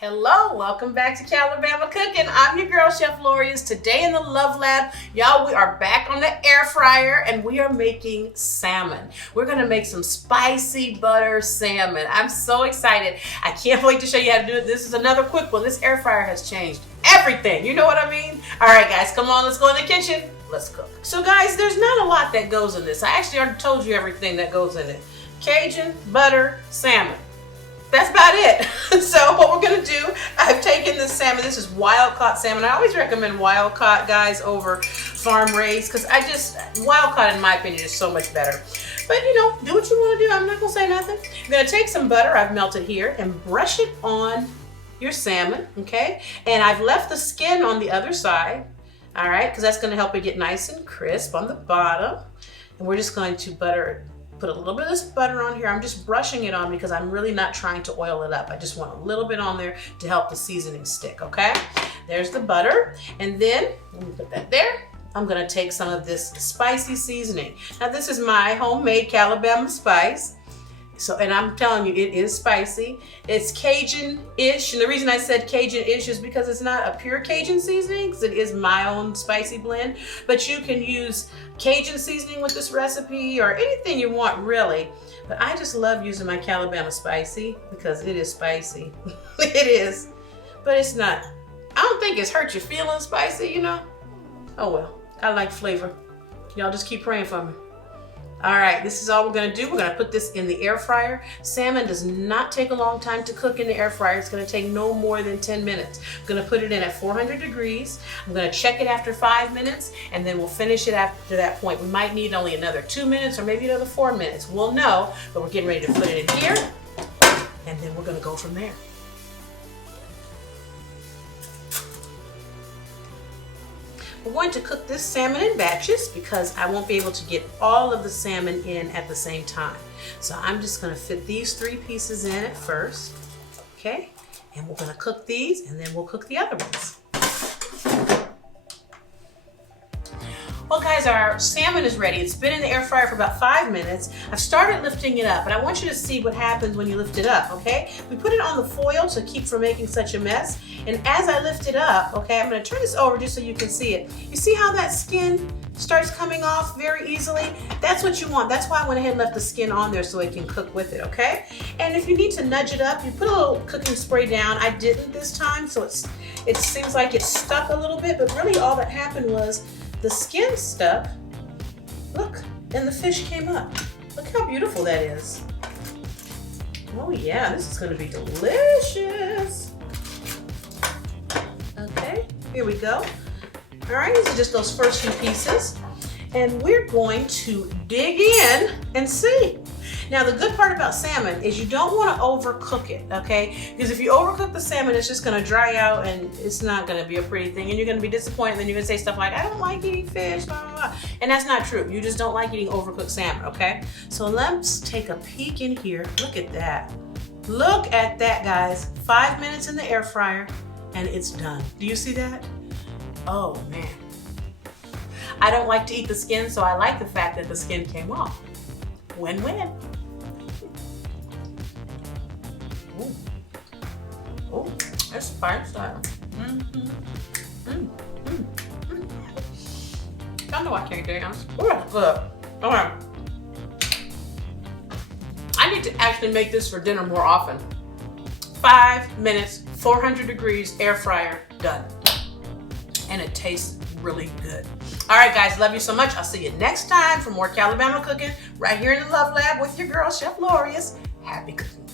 Hello, welcome back to Calabama Cooking. I'm your girl, Chef Lorious. Today in the Love Lab, y'all, we are back on the air fryer and we are making salmon. We're gonna make some spicy butter salmon. I'm so excited. I can't wait to show you how to do it. This is another quick one. This air fryer has changed everything. You know what I mean? All right, guys, come on, let's go in the kitchen. Let's cook. So guys, there's not a lot that goes in this. I actually already told you everything that goes in it. Cajun, butter, salmon. That's about it. So what we're gonna do, I've taken this salmon. This is wild caught salmon. I always recommend wild caught, guys, over farm raised, because wild caught in my opinion is so much better. But you know, do what you want to do. I'm not gonna say nothing. I'm gonna take some butter I've melted here and brush it on your salmon, okay? And I've left the skin on the other side, all right, because that's gonna help it get nice and crisp on the bottom. And we're just going to put a little bit of this butter on here. I'm just brushing it on because I'm really not trying to oil it up. I just want a little bit on there to help the seasoning stick, okay? There's the butter. And then, let me put that there. I'm gonna take some of this spicy seasoning. Now this is my homemade Calabama spice. And I'm telling you, it is spicy. It's Cajun-ish, and the reason I said Cajun-ish is because it's not a pure Cajun seasoning, because it is my own spicy blend. But you can use Cajun seasoning with this recipe or anything you want, really. But I just love using my Calabama spicy because it is spicy. It is, but it's not. I don't think it's hurt your feelings spicy, you know? Oh well, I like flavor. Y'all just keep praying for me. All right, this is all we're gonna do. We're gonna put this in the air fryer. Salmon does not take a long time to cook in the air fryer. It's gonna take no more than 10 minutes. I'm gonna put it in at 400 degrees. I'm gonna check it after 5 minutes, and then we'll finish it after that point. We might need only another 2 minutes or maybe another 4 minutes. We'll know, but we're getting ready to put it in here, and then we're gonna go from there. We're going to cook this salmon in batches because I won't be able to get all of the salmon in at the same time. So I'm just gonna fit these 3 pieces in at first, okay? And we're gonna cook these and then we'll cook the other ones. Well guys, our salmon is ready. It's been in the air fryer for about 5 minutes. I've started lifting it up, and I want you to see what happens when you lift it up, okay? We put it on the foil to keep from making such a mess. And as I lift it up, okay, I'm gonna turn this over just so you can see it. You see how that skin starts coming off very easily? That's what you want. That's why I went ahead and left the skin on there so it can cook with it, okay? And if you need to nudge it up, you put a little cooking spray down. I didn't this time, so it seems like it's stuck a little bit, but really all that happened was the skin stuck, look, and the fish came up. Look how beautiful that is. Oh yeah, this is gonna be delicious. Okay, here we go. All right, these are just those first few pieces. And we're going to dig in and see. Now the good part about salmon is you don't want to overcook it, okay? Because if you overcook the salmon, it's just going to dry out and it's not going to be a pretty thing, and you're going to be disappointed, and then you're going to say stuff like, I don't like eating fish, blah, blah, blah. And that's not true. You just don't like eating overcooked salmon, okay? So let's take a peek in here. Look at that. Look at that, guys. 5 minutes in the air fryer and it's done. Do you see that? Oh man. I don't like to eat the skin, so I like the fact that the skin came off. Win-win. Ooh. Oh, that's fire style. I know I can't dance. Oh, that's good. All right. I need to actually make this for dinner more often. 5 minutes, 400 degrees, air fryer, done. And it tastes really good. All right, guys, love you so much. I'll see you next time for more Calabama cooking right here in the Love Lab with your girl, Chef Lorious. Happy cooking.